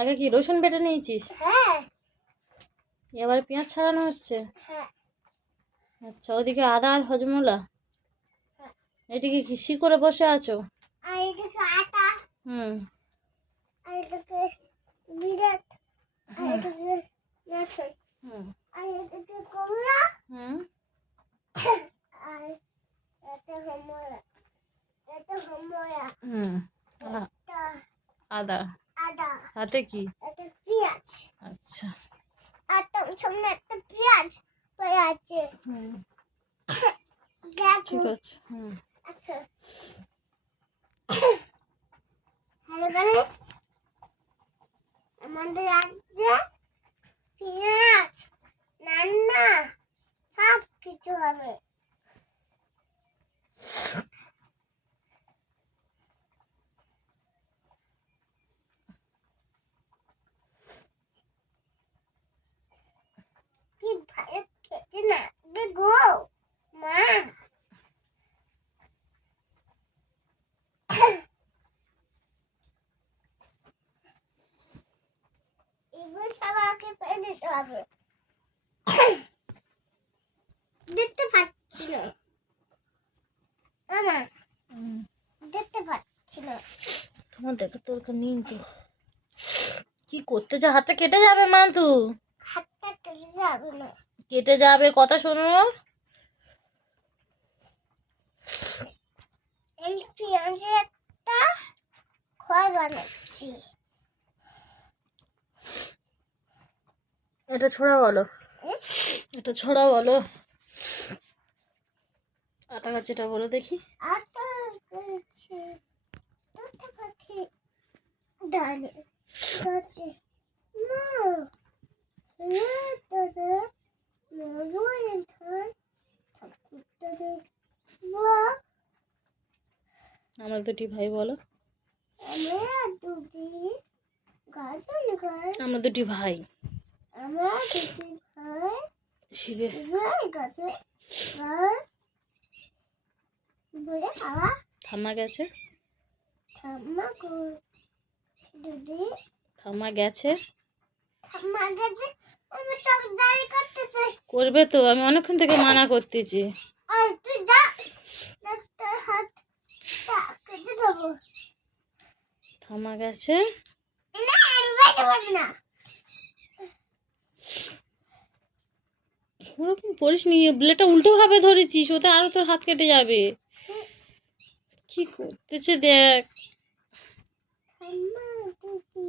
আগে কি রসুন বেটে নিয়েছিস? হ্যাঁ। এবার পেঁয়াজ ছাড়ানো হচ্ছে? হ্যাঁ। আচ্ছা, ওদিকে আদা আর হজমোলা, হ্যাঁ। এদিকে কি করে বসে আছো? আর এদিকে আটা, হুম। আর এদিকে বিরাট, আর এদিকে রসুন, হুম। আর এদিকে কুমড়া, হুম। আর এটা হমরা, হুম। আদা। আদা, হাতে কি? এটা পেঁয়াজ। আচ্ছা। আর তোর সামনে একটা পেঁয়াজ পড়ে আছে। হুম। দেখো। ঠিক আছে। হুম। আচ্ছা। হ্যালো গাইস, আমাদের রাজ্যে পেঁয়াজ, রান্না সব কিছু হবে। কি ভালো খেতে লাগবে গো মা। এগুলো সবাইকে পেয়ে দিতে হবে। দেখতে পাচ্ছি না মামা, দেখতে পাচ্ছি না। তোমার দেখে তোর নিন তো কি করতে যা, হাতটা কেটে যাবে মান্তু। হাতটা কেটে যাবে না, কেটে যাবে, কথা শোনো। এই পেঁয়াজের একটা খয় বানাচ্ছি। এটা ছোড়া বলো, এটা ছোড়া বলো। আটা গাছেটা বলো দেখি। আটা গাছে দুটো পাখি ডালে গাছে মা দাদা মরুয়ে ধান ঠাকুরটারে বা আমরা দুটি ভাই বলো। আমরা দুটি গাজন গাছ, আমরা দুটি ভাই আমরা দুটি ভাই শিবে শিবের গাছে গাছ বলে বাবা ঠাম্মা গেছে, ঠাম্মা দিদি ঠাম্মা গেছে। ঠাম্মা গেছে, আমি চোখ জারি করতে চাই। করবে তো, আমি অনেকক্ষণ থেকে মানা করতেছি। আর তুই যা, একটা হাত কেটে দেবো। ঠাম্মা গেছে। না আমি বসে পারবো না। ওরকম করিস নি, ব্লেডটা উল্টো ভাবে ধরেছিস, ওতে আরো তোর হাত কেটে যাবে। কি করতেছে দেখ। ঠাম্মা দিদি